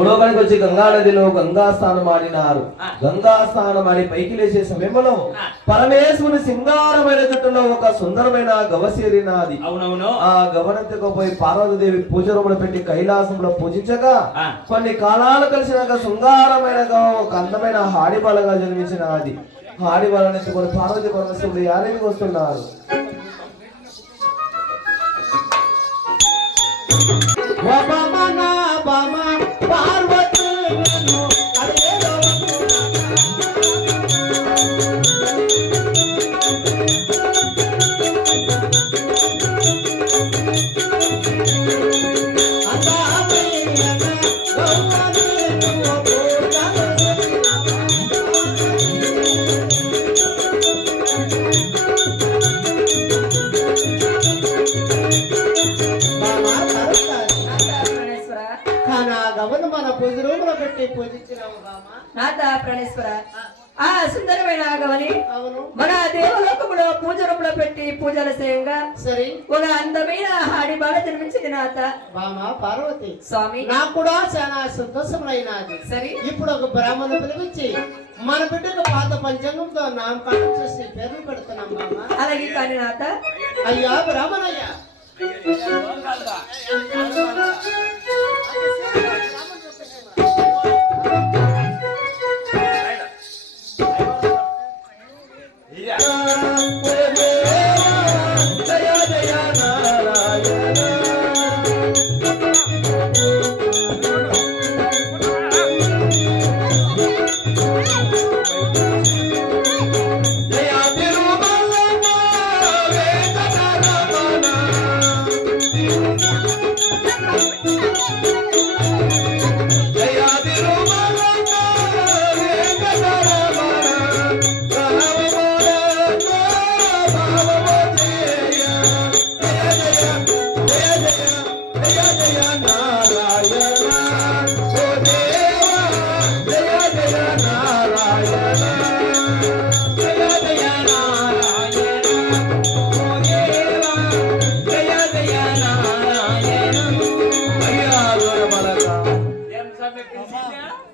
మూడోగానికి వచ్చి గంగా నదిలో గంగా స్నానం ఆడినారు. గంగా స్నానం ఆడి పైకి లేచే సమయంలో పరమేశ్వరుని సింగారమైన జుట్టులో ఒక సుందరమైన గవ చేరినది. అవునవును. ఆ గవనెత్తుకు పోయి పార్వతీదేవి పూజ రూములు పెట్టి కైలాసంలో పూజించగా కొన్ని కాలాలు కలిసినాక శృంగారమైన ఒక అందమైన హాడిబాలగా జన్మించినది. హాడిబాలను ఎత్తుకొని పార్వతి పరమేశ్వరుడు యారికి వస్తున్నారు. ఆ సుందరమైన గవని మన దేవలోకములో పూజ రూపంలో పెట్టి పూజలు చేయంగా సరే ఒక అందమైన హాడి బాల జన్మించింది నాత బామా పార్వతి స్వామి. నాకు కూడా చాలా సంతోషమైనది. సరే ఇప్పుడు ఒక బ్రాహ్మణ పిలిపించి మన బిడ్డకు పాత పంచాంగంతో నామకరణం చేసి పేర్లు పెడుతున్నాం బామా. అలాగే కానీ నాత. అయ్యా బ్రాహ్మణయ్యా,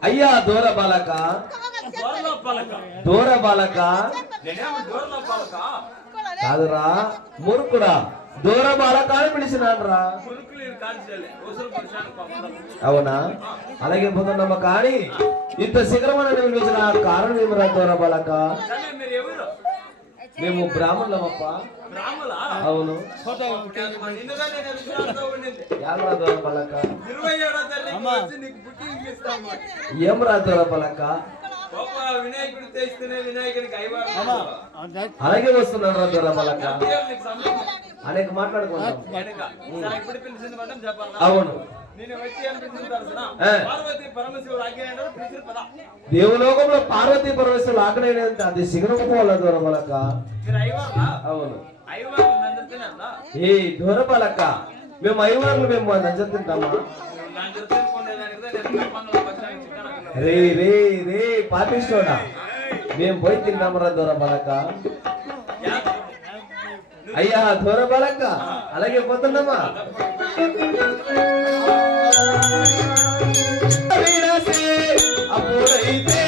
అయ్యా దూర బాలక, దూర బాలక కాదురా మూర్ఖుడా, దూర బాలక అని పిలిచినాన్రా. అవునా? అలాగే పోతున్నమ్మ. కానీ ఇంత శిఖరమని పిలిచిన కారణం ఏమిరా దూర బాలక? మేము బ్రాహ్మణులమప్ప. అవును. యారా దూర బాలక? ఏం రా దూర బాలక? అలాగే వస్తున్నాడు రా దూర బాలక. అనేక మాట్లాడుకుంటాం. అవును. దేవలోకంలో పార్వతీ పరమేశ్వరుడు ఆగ్నేయంటే అది శిఖరం పోవాల దూర బాలక. అవును. ఏ దూర బాలక, మేము ఐవార్లు మేము నంజర్ తింటామా? రే రే రే పాటిస్తోడా, మేము పోయి తింటామరా దూర బాలక. అయ్యా దూర బాలక, అలాగే పోతున్నామా? అప్పుడైతే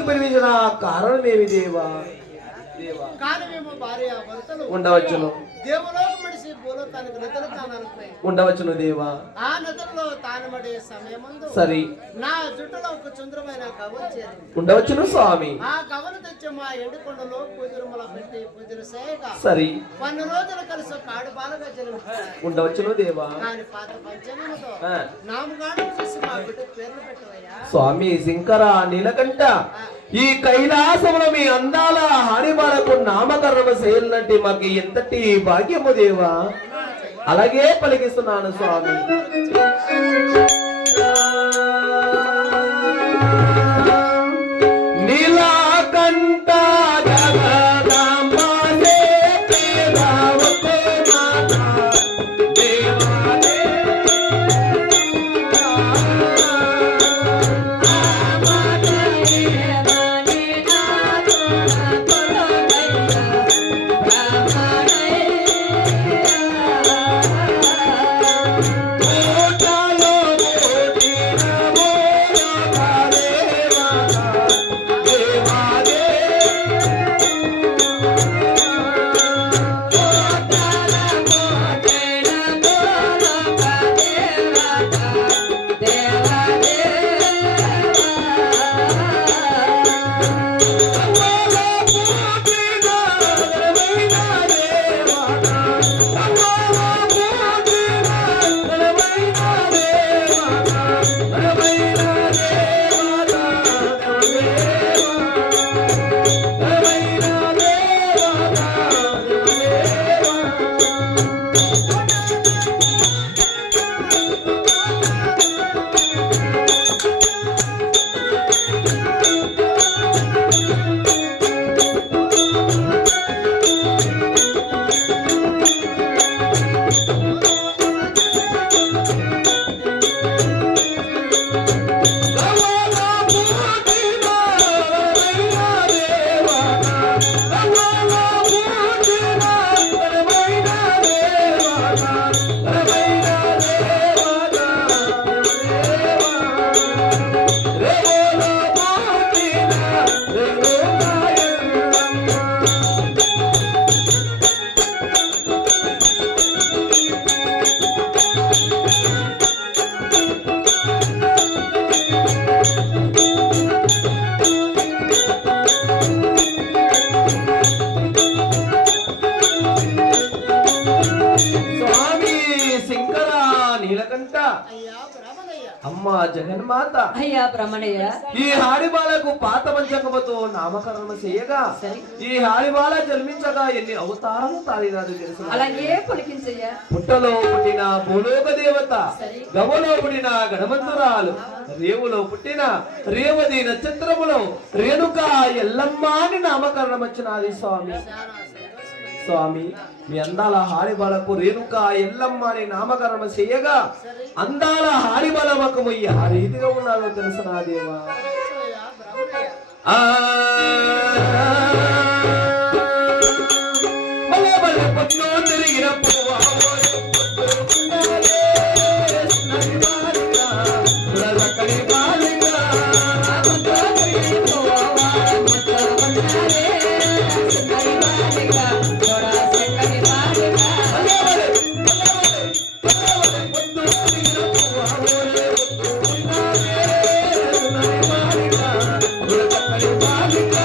ఇంటికి పిలిపించిన కారణమేమి దేవా? దేవా కానీ మేము భార్య భర్తలు ఉండవచ్చును, దేవులోకి మడిసి భూలోకానికి నిద్ర తాననుకున్నాయి. ఉండవచ్చును దేవా. ఆ నిద్రలో తానమడే సమయమందు సరి నా జుట్టులో ఒక చుంద్రమైన కవలు చేరింది. ఉండవచ్చును స్వామి. ఆ కవలు తెచ్చి మా ఎండుకొండలో పూజరుమల పెట్టి పూజలు చేయగా సరి 10 రోజులు కలిసి కాడు బాలగా జన్మించారు. ఉండవచ్చును దేవా. కానీ పాత పంచమముతో ఆ. నామగానం చేసి మా బిడ్డ పేర్లు పెట్టవయ్యా. స్వామి శంకర నీలకంఠ, ఈ కైలాసములో మీ అందాల హానిబాలకు నామకరణం చేయాలంటే మాకు ఎంతటి భాగ్యము దేవా. అలాగే పలికిస్తున్నాను స్వామి. నీలకంఠ జగదాంబనే పేదవకు మాత దేవానే. అయ్యా బ్రాహ్మణయ్య. అమ్మ జగన్మాత, అయ్యా బ్రహ్మణయ్య, ఈ హాడిబాలకు పాత పంచకముతో నామకరణం చేయగా ఈ హాడిబాల జన్మించగా ఎన్ని అవతారాలు తాళినాడు తెలుసు. అలాగే పలికించయ్యా. పుట్టలో పుట్టిన భూలోక దేవత, గవలో పుట్టిన గణమంతురాలు, రేవులో పుట్టిన రేవతి నక్షత్రములో రేణుక ఎల్లమ్మ అని నామకరణం వచ్చినది స్వామి. స్వామి మీ అందాల హారిబలకు రేణుక ఎల్లమ్మ అని నామకరణం చేయగా అందాల హారిబలమకము ఈ ఆ రీతిగా ఉన్నారో తెలుసు నా దేవా. అయ్యా బ్రాహ్మణయ్య. తిరిగిన బాలిక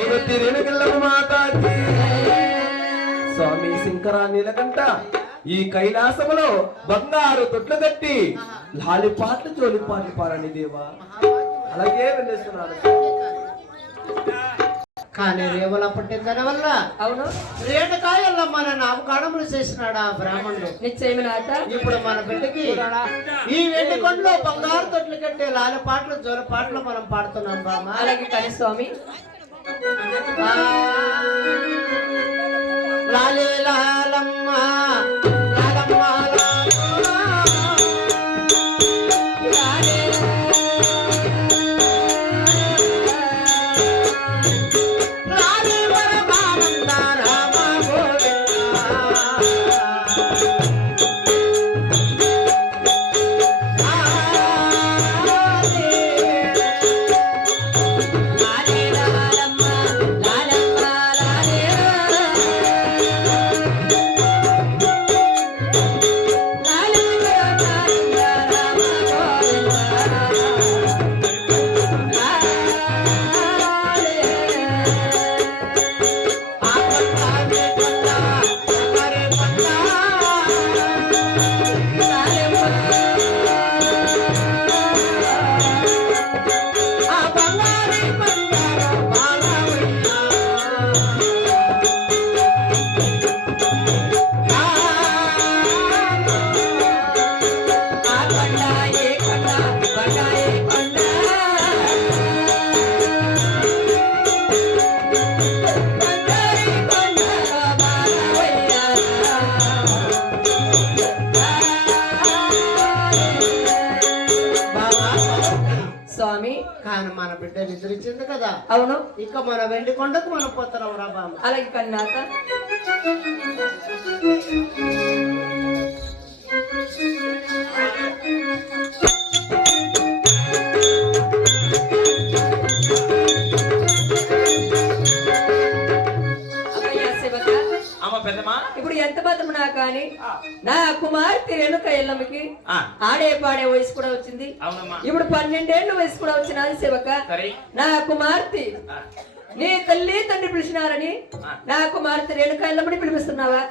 దైవతి రేణుకెళ్ళమ్మ మాతాకి. స్వామి శంకర నీలకంఠ ఈ కైలాసములో బంగారు తొట్లు కట్టి లాలిపాట్లు జోలిపాట్లు పారండి దేవా. అలాగే వెళ్ళేస్తున్నాను. కానీ రేవుల పుట్టిందని వల్ల అవును రేణుకాయల్లో మన నామకాడములు చేసినాడు ఆ బ్రాహ్మణుడు. నిశ్చయమైన ఆట. ఇప్పుడు మన బిడ్డకి ఈ వెండి కొండలో బంగారు తొట్లు కట్టే లాలి పాటలు జోల పాటలు మనం పాడుతున్నాం బామ్మ. అలాగే కానీ స్వామి లాలే లాలమ్మ లాలమ్మ స్వామి. కానీ మన బిడ్డ నిద్రించింది కదా. అవును ఇక మన వెండి కొండకు మనం పోతున్నాం రా బామ్మ. అలాగే కన్నాక ఇప్పుడు ఎంత మాత్రమునా కానీ నా కుమార్తె రేణుక ఎల్లమ్మకి ఆడే పాడే వయసు కూడా వచ్చింది. ఇప్పుడు 12 ఏళ్ళు వయసు కూడా వచ్చినది సేవక. నా కుమార్తె నీ తల్లి తండ్రి పిలిచినారని నా కుమార్తె రేణుక ఎల్లమ్మని పిలిపిస్తున్నావా?